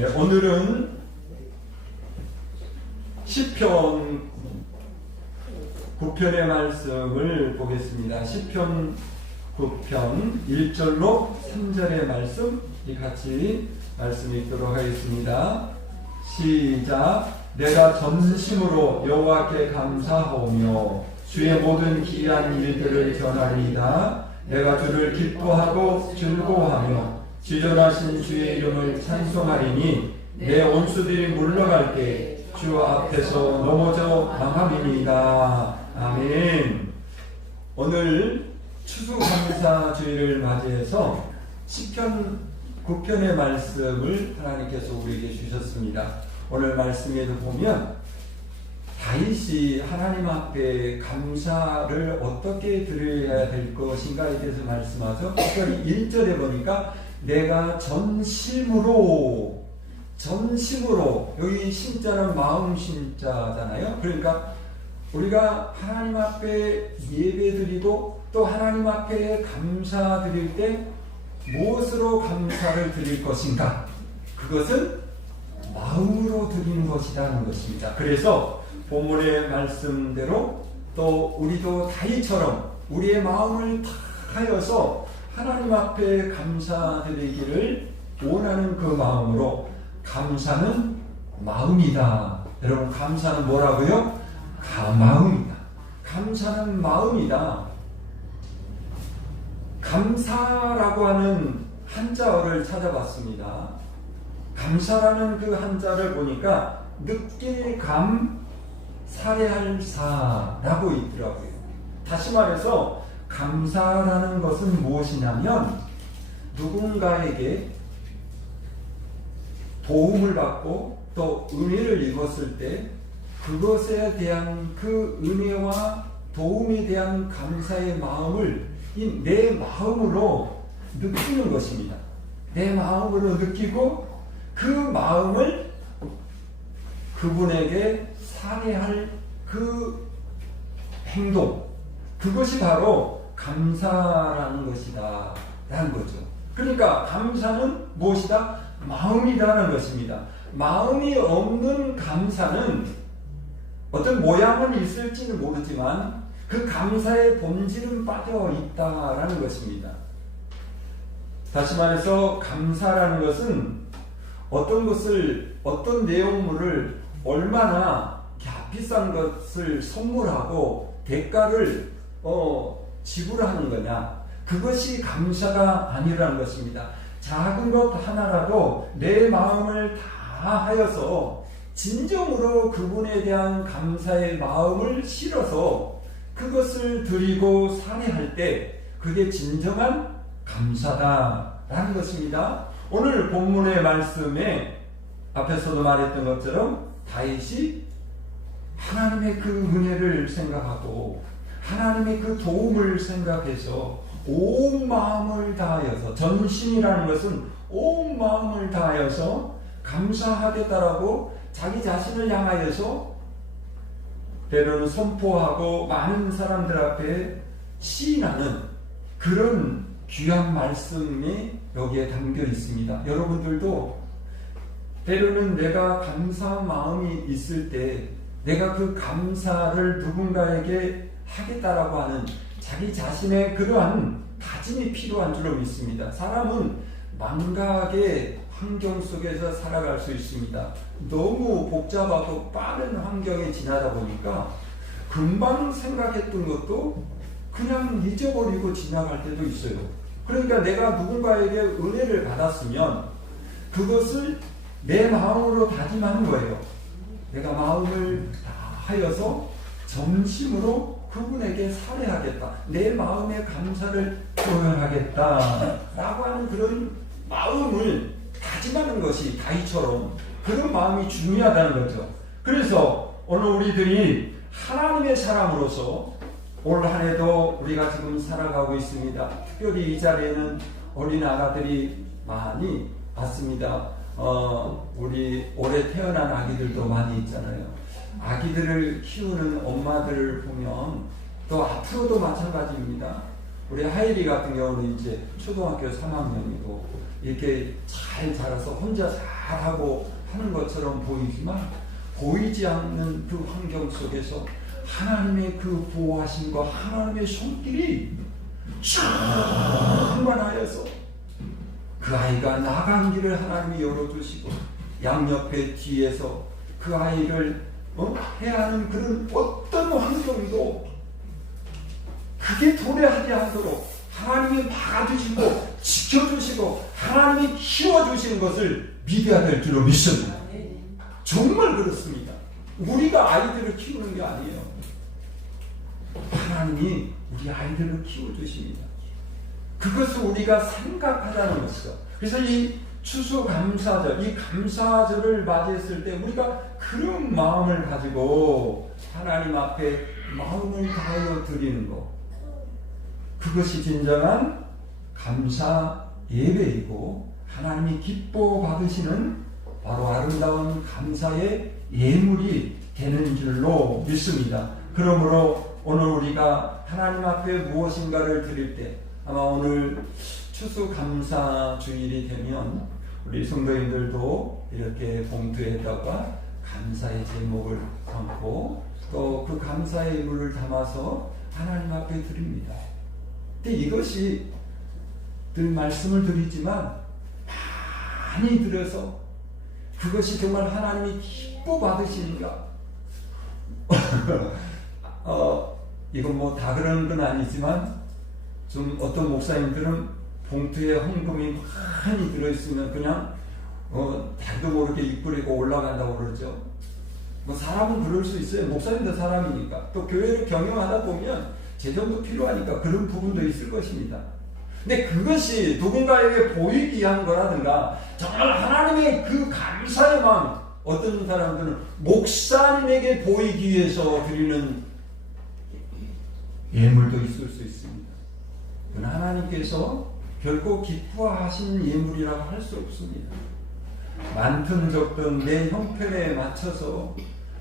네, 오늘은 시편 9편의 말씀을 보겠습니다. 시편 9편 1절로 3절의 말씀 같이 말씀 읽도록 하겠습니다. 시작. 내가 전심으로 여호와께 감사하오며 주의 모든 기이한 일들을 전하리이다. 내가 주를 기뻐하고 즐거워하며 지존하신 주의 이름을 찬송하리니 내 온수들이 물러갈 때 주 앞에서 넘어져 망함이니이다. 아멘. 오늘 추수감사주일을 맞이해서 시편 9편의 말씀을 하나님께서 우리에게 주셨습니다. 오늘 말씀에도 보면 다윗이 하나님 앞에 감사를 어떻게 드려야 될 것인가에 대해서 말씀하죠. 특별히 1절에 보니까 내가 전심으로, 여기 신자는 마음 신자잖아요. 그러니까 우리가 하나님 앞에 예배드리고 또 하나님 앞에 감사드릴 때 무엇으로 감사를 드릴 것인가? 그것은 마음으로 드리는 것이라는 것입니다. 그래서 본문의 말씀대로 또 우리도 다윗처럼 우리의 마음을 다하여서 하나님 앞에 감사드리기를 원하는 그 마음으로, 감사는 마음이다. 여러분, 감사는 뭐라고요? 마음이다. 감사는 마음이다. 감사라고 하는 한자어를 찾아봤습니다. 감사라는 그 한자를 보니까 느낄 감, 살해할 사라고 있더라고요. 다시 말해서 감사라는 것은 무엇이냐면 누군가에게 도움을 받고 또 은혜를 입었을 때 그것에 대한 그 은혜와 도움에 대한 감사의 마음을 내 마음으로 느끼는 것입니다. 내 마음으로 느끼고 그 마음을 그분에게 살해할 그 행동, 그것이 바로 감사라는 것이다 라는 거죠. 그러니까 감사는 무엇이다? 마음이다라는 것입니다. 마음이 없는 감사는 어떤 모양은 있을지는 모르지만 그 감사의 본질은 빠져 있다라는 것입니다. 다시 말해서 감사라는 것은 어떤 것을, 어떤 내용물을 얼마나 값비싼 것을 선물하고 대가를 지불하는 거냐, 그것이 감사가 아니라는 것입니다. 작은 것 하나라도 내 마음을 다하여서 진정으로 그분에 대한 감사의 마음을 실어서 그것을 드리고 살해할 때 그게 진정한 감사다라는 것입니다. 오늘 본문의 말씀에 앞에서도 말했던 것처럼 다윗이 하나님의 그 은혜를 생각하고 하나님의 그 도움을 생각해서 온 마음을 다하여서, 전심이라는 것은 온 마음을 다하여서 감사하겠다라고 자기 자신을 향하여서 때로는 선포하고 많은 사람들 앞에 시인하는 그런 귀한 말씀이 여기에 담겨 있습니다. 여러분들도 때로는 내가 감사한 마음이 있을 때 내가 그 감사를 누군가에게 하겠다라고 하는 자기 자신의 그러한 다짐이 필요한 줄로 믿습니다. 사람은 망각의 환경 속에서 살아갈 수 있습니다. 너무 복잡하고 빠른 환경에 지나다 보니까 금방 생각했던 것도 그냥 잊어버리고 지나갈 때도 있어요. 그러니까 내가 누군가에게 은혜를 받았으면 그것을 내 마음으로 다짐하는 거예요. 내가 마음을 다하여서 전심으로 그분에게 살해하겠다, 내 마음의 감사를 표현하겠다 라고 하는 그런 마음을 다짐하는 것이 다윗처럼 그런 마음이 중요하다는 거죠. 그래서 오늘 우리들이 하나님의 사람으로서 올 한 해도 우리가 지금 살아가고 있습니다. 특별히 이 자리에는 어린 아가들이 많이 왔습니다. 우리 올해 태어난 아기들도 많이 있잖아요. 아기들을 키우는 엄마들을 보면 또 앞으로도 마찬가지입니다. 우리 하일이 같은 경우는 이제 초등학교 3학년이고 이렇게 잘 자라서 혼자 잘하고 하는 것처럼 보이지만 보이지 않는 그 환경 속에서 하나님의 그 보호하심과 하나님의 손길이 충만하여서 그 아이가 나간 길을 하나님이 열어주시고 양옆에 뒤에서 그 아이를 해야 하는 그런 어떤 환경도 그게 도래하지 않도록 하나님이 막아주시고 지켜주시고 하나님이 키워주시는 것을 믿어야 될 줄로 믿습니다. 정말 그렇습니다. 우리가 아이들을 키우는 게 아니에요. 하나님이 우리 아이들을 키워주십니다. 그것을 우리가 생각하자는 것이죠. 그래서 이 추수감사절, 이 감사절을 맞이했을 때 우리가 그런 마음을 가지고 하나님 앞에 마음을 다하여 드리는 것, 그것이 진정한 감사 예배이고 하나님이 기뻐 받으시는 바로 아름다운 감사의 예물이 되는 줄로 믿습니다. 그러므로 오늘 우리가 하나님 앞에 무엇인가를 드릴 때 아마 오늘 추수감사주일이 되면 우리 성도님들도 이렇게 봉투에다가 감사의 제목을 담고 또 그 감사의 예물을 담아서 하나님 앞에 드립니다. 근데 이것이 늘 말씀을 드리지만 많이 들어서 그것이 정말 하나님이 기뻐 받으시는가? 이건 뭐 다 그런 건 아니지만 좀 어떤 목사님들은 봉투에 헌금이 많이 들어있으면 그냥 자기도 모르게 입 뿌리고 올라간다고 그러죠. 뭐 사람은 그럴 수 있어요. 목사님도 사람이니까. 또 교회를 경영하다 보면 재정도 필요하니까 그런 부분도 있을 것입니다. 근데 그것이 누군가에게 보이기 위한 거라든가 정말 하나님의 그 감사의 마음, 어떤 사람들은 목사님에게 보이기 위해서 드리는 예물도 있을 수 있습니다. 그건 하나님께서 결코 기뻐하신 예물이라고 할 수 없습니다. 많든 적든 내 형편에 맞춰서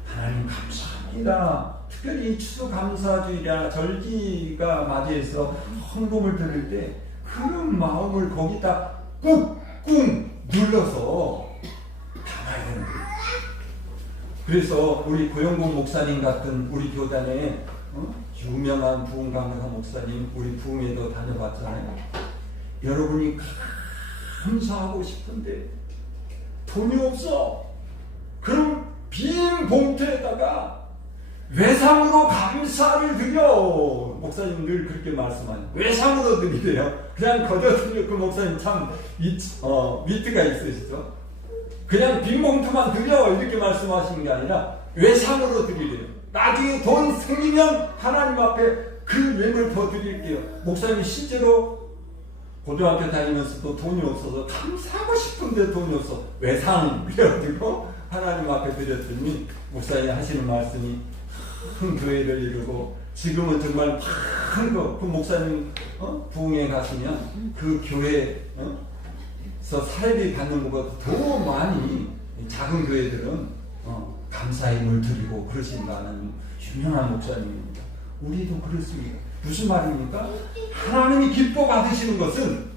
하나님 감사합니다. 특별히 추수감사주일이나 절기가 맞이해서 헌금을 드릴 때 그런 마음을 거기다 꾹꾹 눌러서 담아야 되는 거예요. 그래서 우리 고영국 목사님 같은 우리 교단에 유명한 부흥 강사 목사님 우리 부흥에도 다녀봤잖아요. 여러분이 감사하고 싶은데 돈이 없어. 그럼 빈 봉투에다가 외상으로 감사를 드려. 목사님 늘 그렇게 말씀하죠. 외상으로 드리래요. 그냥 거저 드려. 그 목사님 참 위트가 있으시죠. 그냥 빈 봉투만 드려 이렇게 말씀하시는 게 아니라 외상으로 드리래요. 나중에 돈 생기면 하나님 앞에 그 예물 더 드릴게요. 목사님이 실제로 고등학교 다니면서도 돈이 없어서 감사하고 싶은데 돈이 없어 외상 그래가지고 하나님 앞에 드렸더니 목사님이 하시는 말씀이 큰 교회를 이루고 지금은 정말 큰 거 그 목사님 부흥에 가시면 그 교회에서 사례비 받는 것보다 더 많이 작은 교회들은 감사임을 드리고 그러신다는 유명한 목사님입니다. 우리도 그렇습니다. 무슨 말입니까? 하나님이 기뻐 받으시는 것은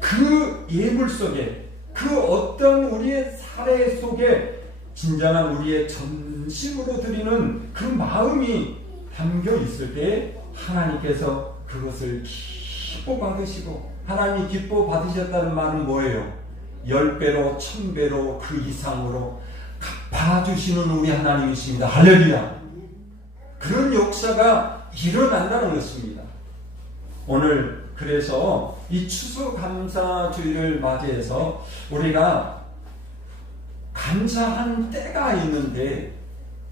그 예물 속에 그 어떤 우리의 사례 속에 진정한 우리의 전심으로 드리는 그 마음이 담겨 있을 때 하나님께서 그것을 기뻐 받으시고 하나님이 기뻐 받으셨다는 말은 뭐예요? 10배로 1000배로 그 이상으로 갚아주시는 우리 하나님이십니다. 할렐루야. 그런 역사가 일어난다는 것입니다. 오늘 그래서 이 추수감사주일을 맞이해서 우리가 감사한 때가 있는데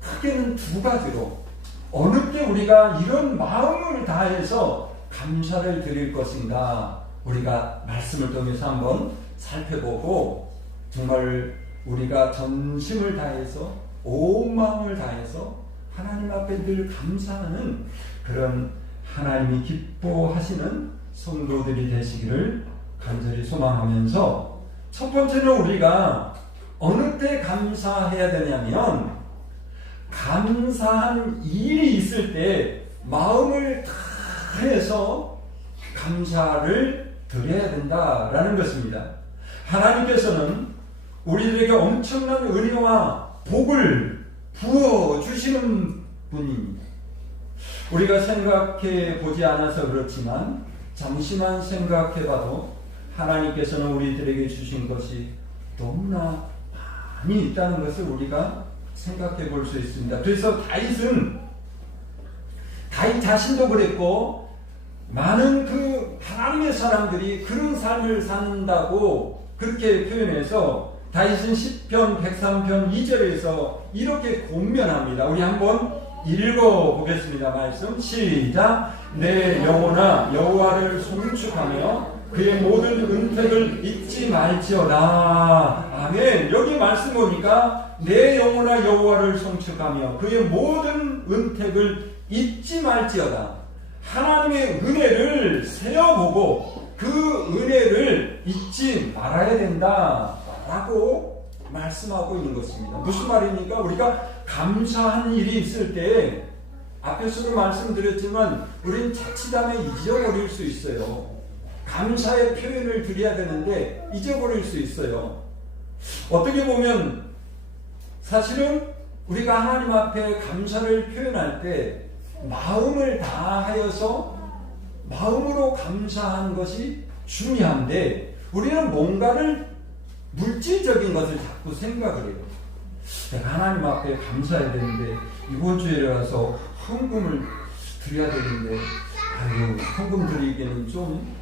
크게는 두 가지로 어느 때 우리가 이런 마음을 다해서 감사를 드릴 것인가 우리가 말씀을 통해서 한번 살펴보고 정말 우리가 전심을 다해서 온 마음을 다해서 하나님 앞에 늘 감사하는 그런 하나님이 기뻐하시는 성도들이 되시기를 간절히 소망하면서 첫 번째는 우리가 어느 때 감사해야 되냐면 감사한 일이 있을 때 마음을 다해서 감사를 드려야 된다라는 것입니다. 하나님께서는 우리들에게 엄청난 은혜와 복을 부어주시는 분입니다. 우리가 생각해 보지 않아서 그렇지만 잠시만 생각해 봐도 하나님께서는 우리들에게 주신 것이 너무나 많이 있다는 것을 우리가 생각해 볼 수 있습니다. 그래서 다윗 자신도 그랬고 많은 그 하나님의 사람들이 그런 삶을 산다고 그렇게 표현해서 다윗은 시편 103편 2절에서 이렇게 권면합니다. 우리 한번 읽어보겠습니다. 말씀 시작. 내 영혼아 여호와를 송축하며 그의 모든 은택을 잊지 말지어다. 아멘. 여기 말씀 보니까 내 영혼아 여호와를 송축하며 그의 모든 은택을 잊지 말지어다. 하나님의 은혜를 세어보고 그 은혜를 잊지 말아야 된다 라고 말씀하고 있는 것입니다. 무슨 말입니까? 우리가 감사한 일이 있을 때 앞에서도 말씀드렸지만 우리는 자칫하면 잊어버릴 수 있어요. 감사의 표현을 드려야 되는데 잊어버릴 수 있어요. 어떻게 보면 사실은 우리가 하나님 앞에 감사를 표현할 때 마음을 다하여서 마음으로 감사한 것이 중요한데 우리는 뭔가를 물질적인 것을 자꾸 생각을 해요. 내가 하나님 앞에 감사해야 되는데 이번 주에 가서 헌금을 드려야 되는데 헌금 드리기는 좀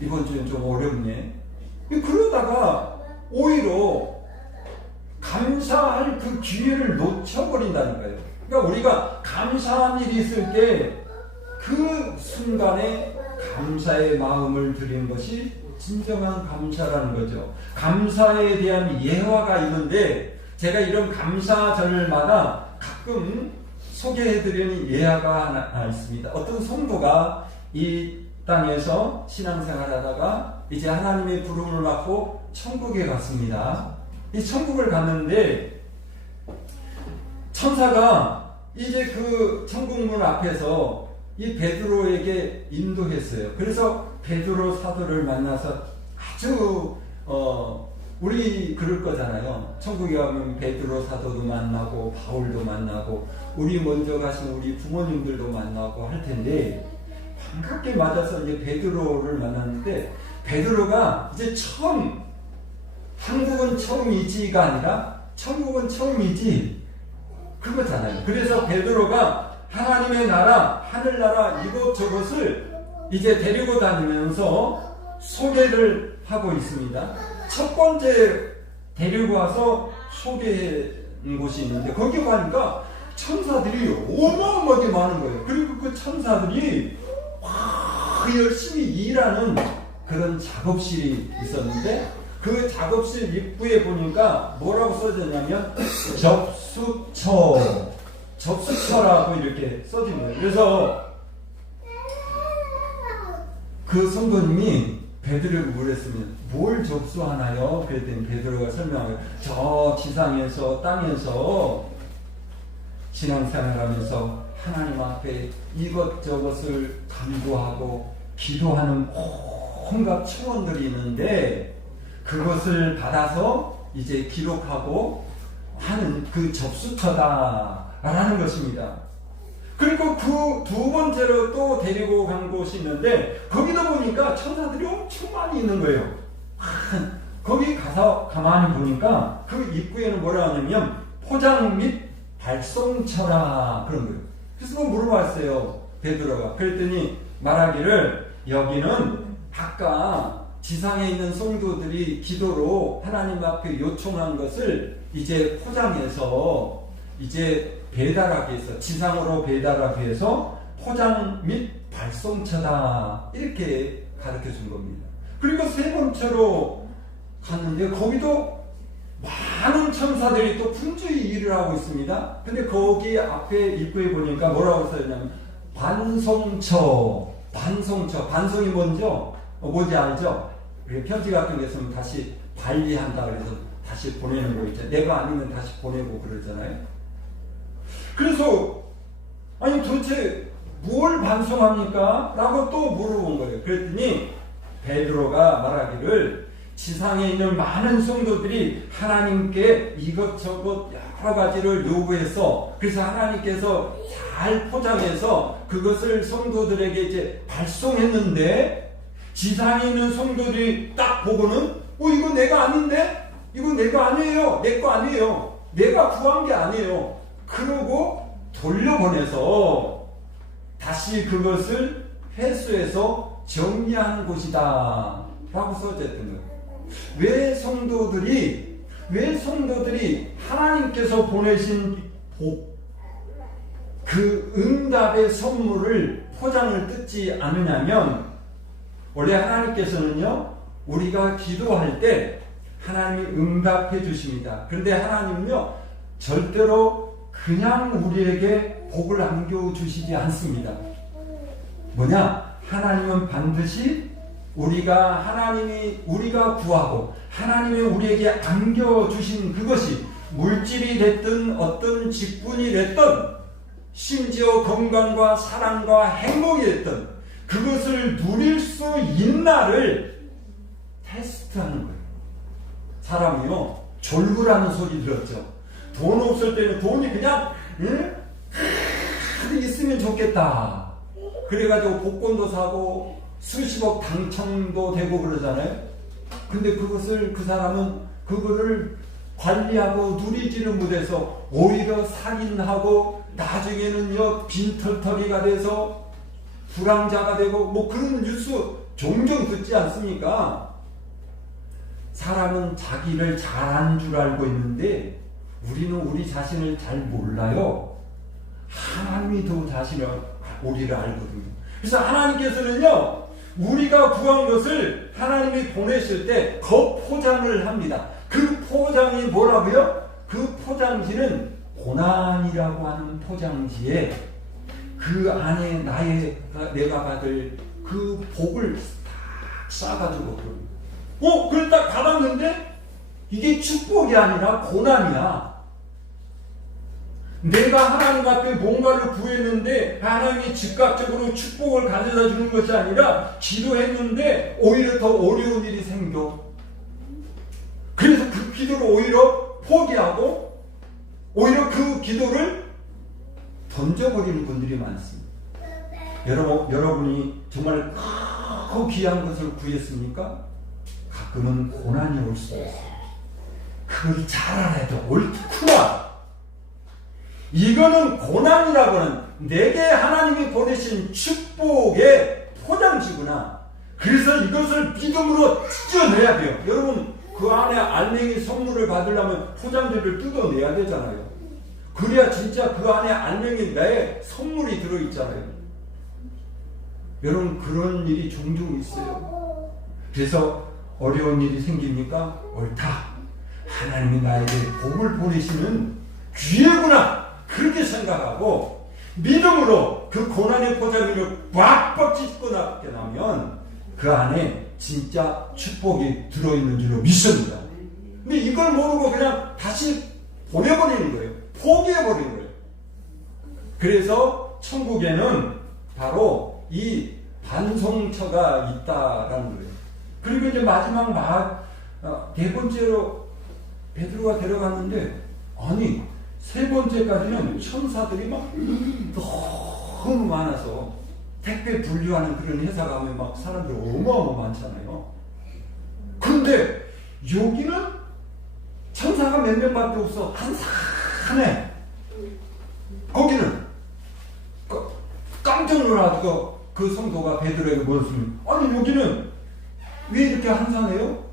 이번 주엔 좀 어렵네. 그러다가 오히려 감사할 그 기회를 놓쳐버린다니까요. 그러니까 우리가 감사한 일이 있을 때 그 순간에 감사의 마음을 드리는 것이 진정한 감사라는 거죠. 감사에 대한 예화가 있는데 제가 이런 감사절마다 가끔 소개해드리는 예화가 하나 있습니다. 어떤 성도가 이 땅에서 신앙생활하다가 이제 하나님의 부름을 받고 천국에 갔습니다. 이 천국을 갔는데 천사가 이제 그 천국문 앞에서 이 베드로에게 인도했어요. 그래서 베드로 사도를 만나서 아주 우리 그럴 거잖아요. 천국에 가면 베드로 사도도 만나고 바울도 만나고 우리 먼저 가신 우리 부모님들도 만나고 할 텐데 반갑게 맞아서 이제 베드로를 만났는데 베드로가 이제 처음 한국은 처음이지가 아니라 천국은 처음이지 그거잖아요. 그래서 베드로가 하나님의 나라, 하늘나라 이것저것을 이제 데리고 다니면서 소개를 하고 있습니다. 첫 번째 데리고 와서 소개한 곳이 있는데 거기 가니까 천사들이 어마어마하게 많은 거예요. 그리고 그 천사들이 열심히 일하는 그런 작업실이 있었는데 그 작업실 입구에 보니까 뭐라고 써졌냐면 접수처라고 이렇게 써진 거예요. 그래서 그 성도님이 베드로를 물었으면 뭘 접수하나요? 그랬더니 베드로가 설명해요. 저 지상에서 땅에서 신앙생활하면서 하나님 앞에 이것저것을 간구하고 기도하는 온갖 청원들이 있는데 그것을 받아서 이제 기록하고 하는 그 접수처다라는 것입니다. 그리고 그 두 번째로 또 데리고 간 곳이 있는데 거기도 보니까 천사들이 엄청 많이 있는 거예요. 거기 가서 가만히 보니까 그 입구에는 뭐라 하냐면 포장 및 발송처라 그런 거예요. 그래서 물어봤어요. 베드로가. 그랬더니 말하기를 여기는 아까 지상에 있는 성도들이 기도로 하나님 앞에 요청한 것을 이제 포장해서 이제 배달하기 위해서 지상으로 배달하기 위해서 포장 및 발송처다 이렇게 가르쳐 준 겁니다. 그리고 세 번째로 갔는데 거기도 많은 천사들이 또 분주히 일을 하고 있습니다. 근데 거기 앞에 입구에 보니까 뭐라고 써있냐면 반송처. 반송이 뭔지 알죠? 편지 같은 게 있으면 다시 관리한다 그래서 다시 보내는 거 있잖아요. 내가 아니면 다시 보내고 그러잖아요. 그래서 아니 도대체 뭘 반송합니까? 라고 또 물어본 거예요. 그랬더니 베드로가 말하기를 지상에 있는 많은 성도들이 하나님께 이것저것 여러 가지를 요구해서 그래서 하나님께서 잘 포장해서 그것을 성도들에게 이제 발송했는데 지상에 있는 성도들이 딱 보고는 이거 내가 아닌데? 이거 내가 아니에요. 내 거 아니에요. 내가 구한 게 아니에요. 그러고 돌려보내서 다시 그것을 회수해서 정리하는 곳이다 라고 써져 있던 거예요. 왜 성도들이 하나님께서 보내신 복, 그 응답의 선물을 포장을 뜯지 않느냐면 원래 하나님께서는요 우리가 기도할 때 하나님이 응답해 주십니다. 그런데 하나님은요 절대로 그냥 우리에게 복을 안겨주시지 않습니다. 하나님은 반드시 우리가 구하고 하나님이 우리에게 안겨주신 그것이 물질이 됐든 어떤 직분이 됐든 심지어 건강과 사랑과 행복이 됐든 그것을 누릴 수 있나를 테스트하는 거예요. 사람이요 졸부라는 소리 들었죠. 돈 없을 때는 돈이 그냥 있으면 좋겠다. 그래가지고 복권도 사고 수십억 당첨도 되고 그러잖아요. 근데 그 사람은 그거를 관리하고 누리지를 못해서 오히려 살인하고 나중에는요 빈털터리가 돼서 불황자가 되고 그런 뉴스 종종 듣지 않습니까? 사람은 자기를 잘한 줄 알고 있는데 우리는 우리 자신을 잘 몰라요. 하나님이 더 우리를 알거든요. 그래서 하나님께서는요 우리가 구한 것을 하나님이 보내실 때 포장을 합니다. 그 포장이 뭐라고요? 그 포장지는 고난이라고 하는 포장지에 그 안에 내가 받을 그 복을 딱 싸가지고 그걸 딱 받았는데 이게 축복이 아니라 고난이야. 내가 하나님 앞에 뭔가를 구했는데 하나님이 즉각적으로 축복을 가져다 주는 것이 아니라 기도했는데 오히려 더 어려운 일이 생겨. 그래서 그 기도를 오히려 포기하고 오히려 그 기도를 던져버리는 분들이 많습니다. 여러분이 정말 크고 귀한 것을 구했습니까? 가끔은 고난이 올 수 있어요. 그걸 잘 알아야 돼. 옳구나. 이거는 고난이라고는 내게 하나님이 보내신 축복의 포장지구나. 그래서 이것을 믿음으로 찢어내야 돼요. 여러분 그 안에 알맹이 선물을 받으려면 포장지를 뜯어내야 되잖아요. 그래야 진짜 그 안에 알맹이 내 선물이 들어있잖아요. 여러분 그런 일이 종종 있어요. 그래서 어려운 일이 생깁니까? 옳다. 하나님이 나에게 복을 보내시는 기회구나. 그렇게 생각하고 믿음으로 그 고난의 포장지를 꽉 찢고 나게 나면 그 안에 진짜 축복이 들어있는 줄로 믿습니다. 근데 이걸 모르고 그냥 다시 보내버리는 거예요. 포기해버리는 거예요. 그래서 천국에는 바로 이 반송처가 있다라는 거예요. 그리고 이제 마지막 네 번째로 베드로가 데려갔는데 아니 세 번째까지는 천사들이 막 너무 많아서 택배 분류하는 그런 회사 가면 막 사람들이 어마어마 많잖아요. 그런데 여기는 천사가 몇 명밖에 없어. 한산해. 거기는 깜짝 놀라서 그 성도가 베드로에게 물었습니다. 아니 여기는 왜 이렇게 한산해요?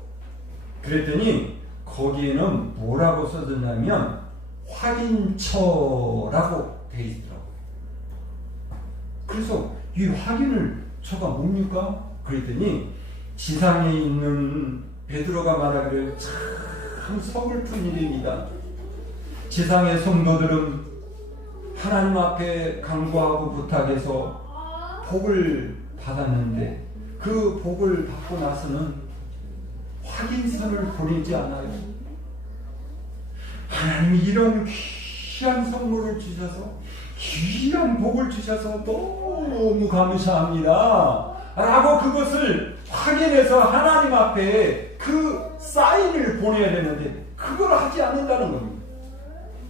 그랬더니 거기에는 뭐라고 써졌냐면 확인처라고 되어 있더라고요. 그래서 이 확인처가 뭡니까? 그랬더니 지상에 있는 베드로가 말하기를 참 서글픈 일입니다. 지상의 성도들은 하나님 앞에 간구하고 부탁해서 복을 받았는데 그 복을 받고 나서는 확인서를 보내지 않아요. 하나님이 이런 귀한 선물을 주셔서 귀한 복을 주셔서 너무 감사합니다 라고 그것을 확인해서 하나님 앞에 그 사인을 보내야 되는데 그걸 하지 않는다는 겁니다.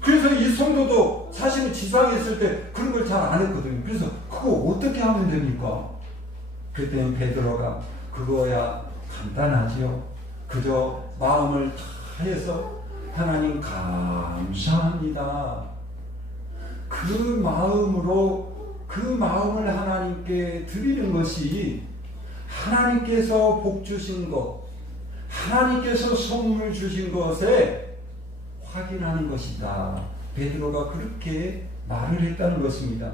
그래서 이 성도도 사실은 지상에 있을 때 그런 걸 잘 안 했거든요. 그래서 그거 어떻게 하면 됩니까? 그때는 베드로가 그거야 간단하지요. 그저 마음을 다해서 하나님 감사합니다. 그 마음으로 그 마음을 하나님께 드리는 것이 하나님께서 복 주신 것, 하나님께서 선물 주신 것에 확인하는 것이다. 베드로가 그렇게 말을 했다는 것입니다.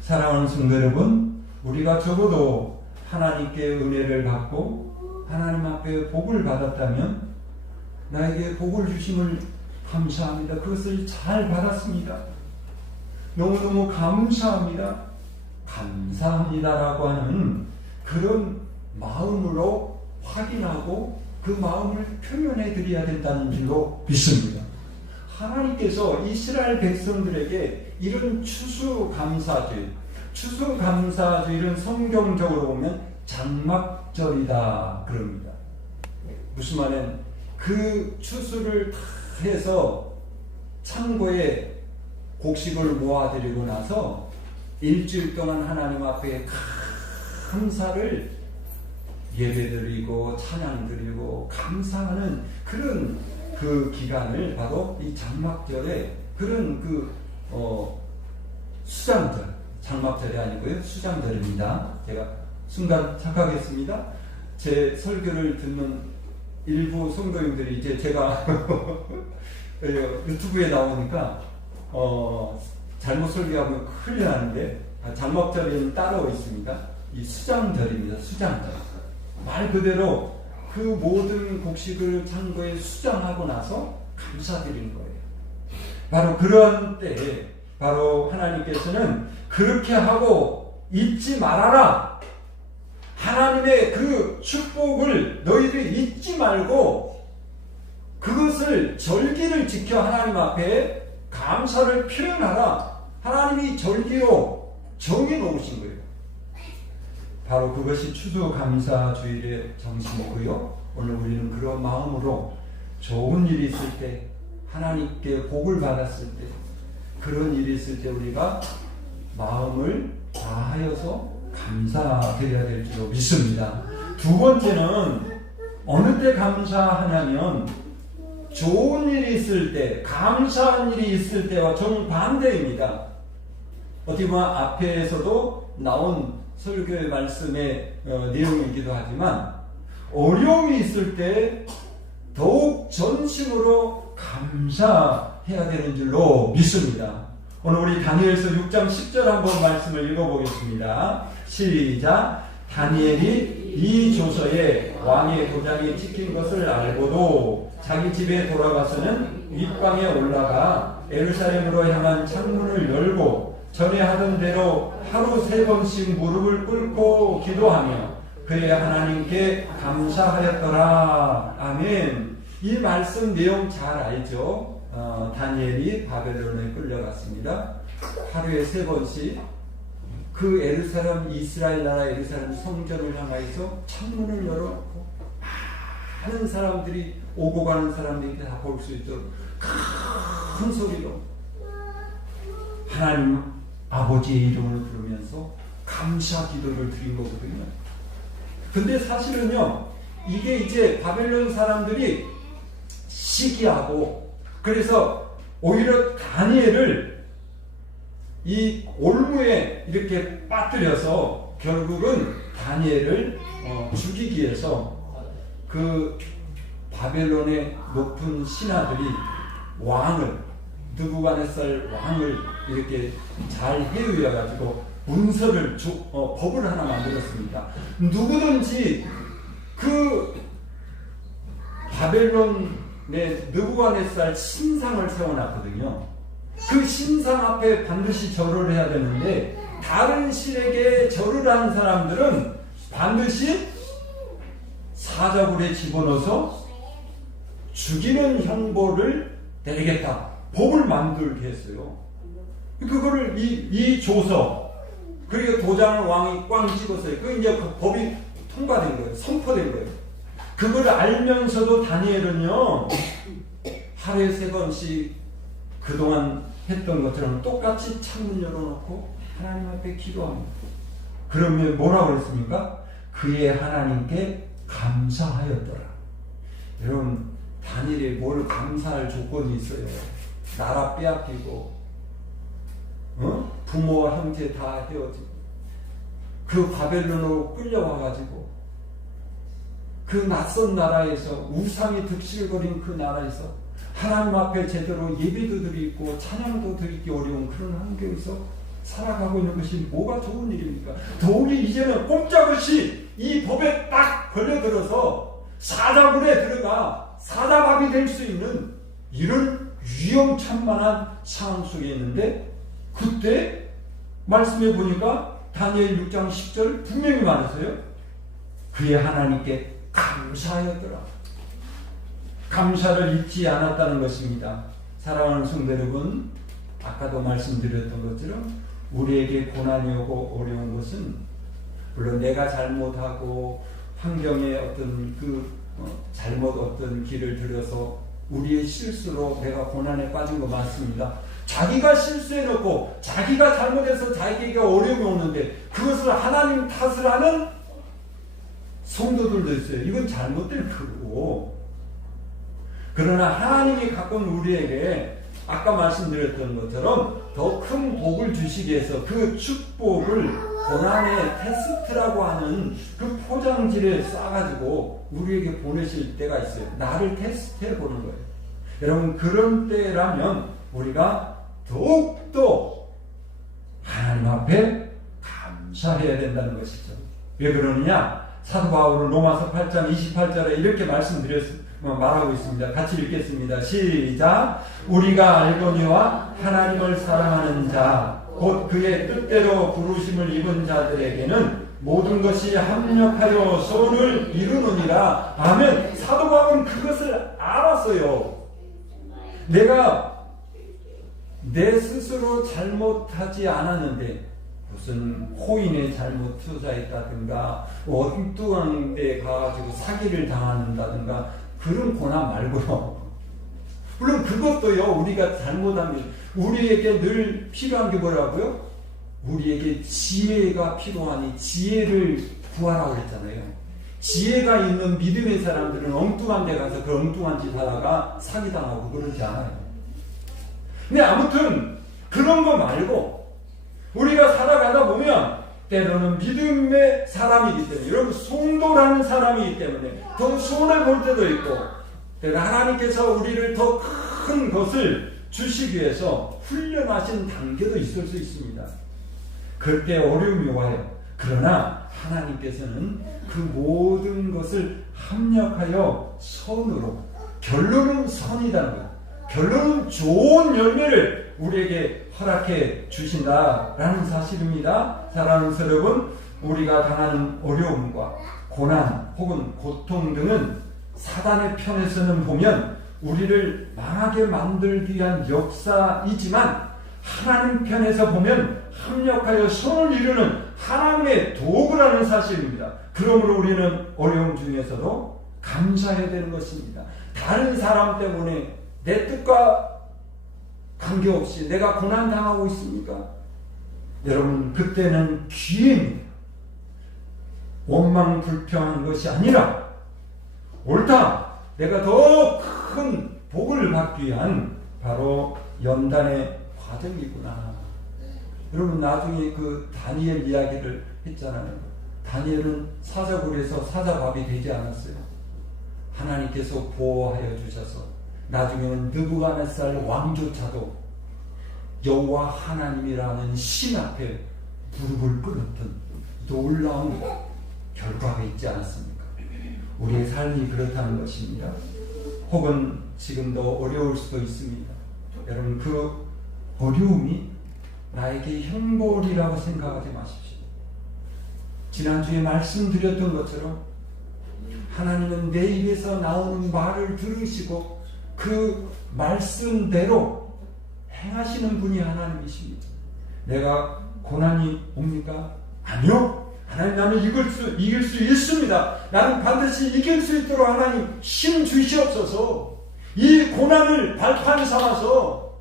사랑하는 성도 여러분, 우리가 적어도 하나님께 은혜를 받고 하나님 앞에 복을 받았다면 나에게 복을 주심을 감사합니다. 그것을 잘 받았습니다. 너무너무 감사합니다. 감사합니다라고 하는 그런 마음으로 확인하고 그 마음을 표현해 드려야 된다는 줄로 믿습니다. 하나님께서 이스라엘 백성들에게 이런 추수감사주일은 성경적으로 보면 장막절이다 그럽니다. 무슨 말은 그 추수를 다 해서 창고에 곡식을 모아드리고 나서 일주일 동안 하나님 앞에 감사를 예배드리고 찬양드리고 감사하는 그런 그 기간을 바로 이 장막절에 그런 수장절, 장막절이 아니고요 수장절입니다. 제가 순간 착각했습니다. 제 설교를 듣는 일부 성도님들이 이제 제가 유튜브에 나오니까 잘못 설교하면 큰일 나는데 장막절에는 따로 있습니다. 이 수장절입니다. 수장절. 말 그대로 그 모든 곡식을 창고에 수장하고 나서 감사드리는 거예요. 바로 그런 때에 바로 하나님께서는 그렇게 하고 잊지 말아라. 하나님의 그 축복을 너희들이 잊지 말고 그것을 절기를 지켜 하나님 앞에 감사를 표현하라. 하나님이 절기로 정해놓으신 거예요. 바로 그것이 추수감사주일의 정신이고요. 오늘 우리는 그런 마음으로 좋은 일이 있을 때, 하나님께 복을 받았을 때, 그런 일이 있을 때 우리가 마음을 다하여서 감사드려야 될 줄로 믿습니다. 두 번째는 어느 때 감사하냐면 좋은 일이 있을 때, 감사한 일이 있을 때와 정반대입니다. 어떻게 보면 앞에서도 나온 설교의 말씀의 내용이기도 하지만 어려움이 있을 때 더욱 전심으로 감사해야 되는 줄로 믿습니다. 오늘 우리 다니엘서 6장 10절 한번 말씀을 읽어보겠습니다. 시작. 다니엘이 이 조서에 왕의 도장이 찍힌 것을 알고도 자기 집에 돌아가서는 윗방에 올라가 예루살렘으로 향한 창문을 열고 전에 하던 대로 하루 3번씩 무릎을 꿇고 기도하며 그의 하나님께 감사하였더라. 아멘. 이 말씀 내용 잘 알죠? 다니엘이 바벨론에 끌려갔습니다. 하루에 3번씩 그 예루살렘, 이스라엘 나라 예루살렘 성전을 향하여서 창문을 열어놓고 많은 사람들이 오고 가는 사람들이 다 볼 수 있도록 큰 소리로 하나님 아버지의 이름을 부르면서 감사 기도를 드린 거거든요. 근데 사실은요, 이게 이제 바벨론 사람들이 시기하고, 그래서 오히려 다니엘을 이 올무에 이렇게 빠뜨려서 결국은 다니엘을 죽이기 위해서 그 바벨론의 높은 신하들이 왕을, 느부갓네살 왕을 이렇게 잘 해외해가지고 문서를 법을 하나 만들었습니다. 누구든지 그 바벨론의 느부갓네살 신상을 세워놨거든요. 그 신상 앞에 반드시 절을 해야 되는데 다른 신에게 절을 하는 사람들은 반드시 사자굴에 집어넣어서 죽이는 형벌을 내리겠다. 법을 만들게 했어요. 그거를 이 조서 그리고 도장을 왕이 꽝 찍었어요. 그 이제 그 법이 통과된 거예요. 선포된 거예요. 그걸 알면서도 다니엘은요 하루에 3번씩 그동안 했던 것처럼 똑같이 창문 열어놓고 하나님 앞에 기도합니다. 그러면 뭐라고 그랬습니까? 그의 하나님께 감사하였더라. 여러분 다니엘이 뭘 감사할 조건이 있어요? 나라 빼앗기고 부모와 형제 다 헤어지고 그 바벨론으로 끌려와가지고 그 낯선 나라에서 우상이 득실거린 그 나라에서 하나님 앞에 제대로 예배도 드리고 찬양도 드리기 어려운 그런 환경에서 살아가고 있는 것이 뭐가 좋은 일입니까? 더욱이 이제는 꼼짝없이 이 법에 딱 걸려들어서 사자굴에 들어가 사자밥이 될 수 있는 이런 위험천만한 상황 속에 있는데 그때 말씀해 보니까 다니엘 6장 10절 분명히 말했어요. 그의 하나님께 감사하였더라. 감사를 잊지 않았다는 것입니다. 사랑하는 성도 여러분, 아까도 말씀드렸던 것처럼 우리에게 고난이 오고 어려운 것은 물론 내가 잘못하고 환경에 어떤 잘못 어떤 길을 들여서 우리의 실수로 내가 고난에 빠진 거 맞습니다. 자기가 실수해놓고 자기가 잘못해서 자기에게 어려움이 오는데 그것을 하나님 탓을 하는 성도들도 있어요. 이건 잘못된 거고. 그러나 하나님이 가끔 우리에게 아까 말씀드렸던 것처럼 더 큰 복을 주시기 위해서 그 축복을 고난의 테스트라고 하는 그 포장지를 싸가지고 우리에게 보내실 때가 있어요. 나를 테스트해 보는 거예요. 여러분 그런 때라면 우리가 더욱더 하나님 앞에 감사해야 된다는 것이죠. 왜 그러느냐? 사도 바울은 로마서 8장 28절에 이렇게 말하고 있습니다. 같이 읽겠습니다. 시작. 우리가 알거니와 하나님을 사랑하는 자 곧 그의 뜻대로 부르심을 입은 자들에게는 모든 것이 합력하여 소원을 이루느니라. 아멘. 사도 바울은 그것을 알았어요. 내가 내 스스로 잘못하지 않았는데 무슨 코인에 잘못 투자했다든가 엉뚱한 데 가가지고 사기를 당한다든가 그런 고난 말고요. 물론 그것도요 우리가 잘못하면 우리에게 늘 필요한 게 뭐라고요? 우리에게 지혜가 필요하니 지혜를 구하라고 그랬잖아요. 지혜가 있는 믿음의 사람들은 엉뚱한 데 가서 그 엉뚱한 짓 하다가 사기당하고 그러지 않아요. 근데 아무튼 그런 거 말고 우리가 살아가다 보면 때로는 믿음의 사람이기 때문에 여러분 성도라는 사람이기 때문에 더 손해 볼 때도 있고 때로 하나님께서 우리를 더 큰 것을 주시기 위해서 훈련하신 단계도 있을 수 있습니다. 그럴 때 어려움이 와요. 그러나 하나님께서는 그 모든 것을 합력하여 선으로 결론은 선이라는 것 결론은 좋은 열매를 우리에게 허락해 주신다라는 사실입니다. 사랑하는 여러분, 우리가 당하는 어려움과 고난 혹은 고통 등은 사단의 편에서는 보면 우리를 망하게 만들기 위한 역사이지만 하나님 편에서 보면 합력하여 선을 이루는 하나님의 도구라는 사실입니다. 그러므로 우리는 어려움 중에서도 감사해야 되는 것입니다. 다른 사람 때문에 내 뜻과 관계없이 내가 고난당하고 있습니까? 여러분 그때는 기회입니다. 원망 불평한 것이 아니라 옳다. 내가 더 큰 복을 받기 위한 바로 연단의 과정이구나. 여러분 나중에 그 다니엘 이야기를 했잖아요. 다니엘은 사자굴에서 사자밥이 되지 않았어요. 하나님께서 보호하여 주셔서 나중에는 느부갓네살 왕조차도 여호와 하나님이라는 신 앞에 무릎을 꿇었던 놀라운 결과가 있지 않았습니까? 우리의 삶이 그렇다는 것입니다. 혹은 지금도 어려울 수도 있습니다. 여러분 그 어려움이 나에게 형벌이라고 생각하지 마십시오. 지난주에 말씀드렸던 것처럼 하나님은 내 입에서 나오는 말을 들으시고 그 말씀대로 행하시는 분이 하나님이십니다. 내가 고난이 옵니까? 아니요. 하나님, 나는 이길 수 있습니다. 나는 반드시 이길 수 있도록 하나님 힘 주시옵소서. 이 고난을 발판 삼아서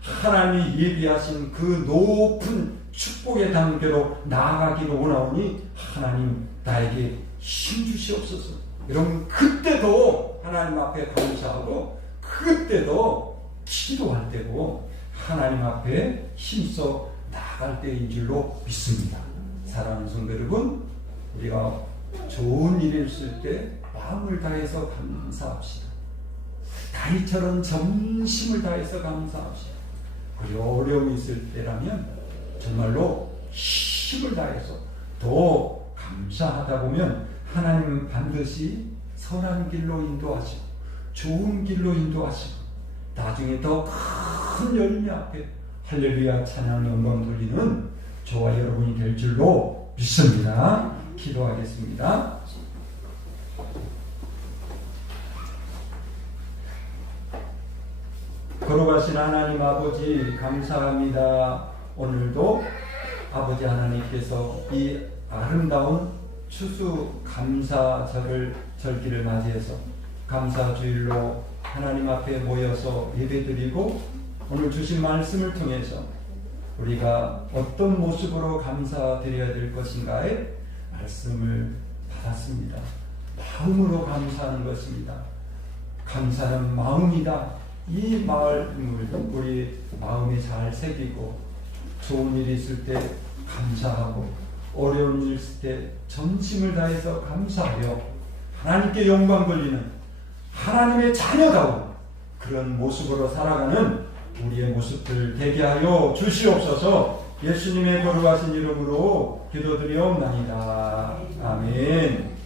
하나님이 예비하신 그 높은 축복의 단계로 나아가기를 원하오니 하나님 나에게 힘 주시옵소서. 여러분, 그때도 하나님 앞에 감사하고 그때도 기도할 때고 하나님 앞에 힘써 나아갈 때인 줄로 믿습니다. 사랑하는 성도 여러분, 우리가 좋은 일이 있을 때 마음을 다해서 감사합시다. 다윗처럼 전심을 다해서 감사합시다. 그리고 어려움이 있을 때라면 정말로 힘을 다해서 더 감사하다 보면 하나님은 반드시 선한 길로 인도하시고 좋은 길로 인도하시고 나중에 더 큰 열매 앞에 할렐루야 찬양 영광 돌리는 저와 여러분이 될 줄로 믿습니다. 기도하겠습니다. 걸어가신 하나님 아버지 감사합니다. 오늘도 아버지 하나님께서 이 아름다운 추수 절기를 맞이해서 감사주일로 하나님 앞에 모여서 예배드리고 오늘 주신 말씀을 통해서 우리가 어떤 모습으로 감사드려야 될 것인가에 말씀을 받았습니다. 마음으로 감사하는 것입니다. 감사는 마음이다. 이 마음을 우리 마음에 잘 새기고 좋은 일이 있을 때 감사하고 어려운 일이 있을 때 전심을 다해서 감사하여 하나님께 영광 돌리는 하나님의 자녀다운 그런 모습으로 살아가는 우리의 모습들 되게 하여 주시옵소서. 예수님의 거룩하신 이름으로 기도드리옵나이다. 아멘.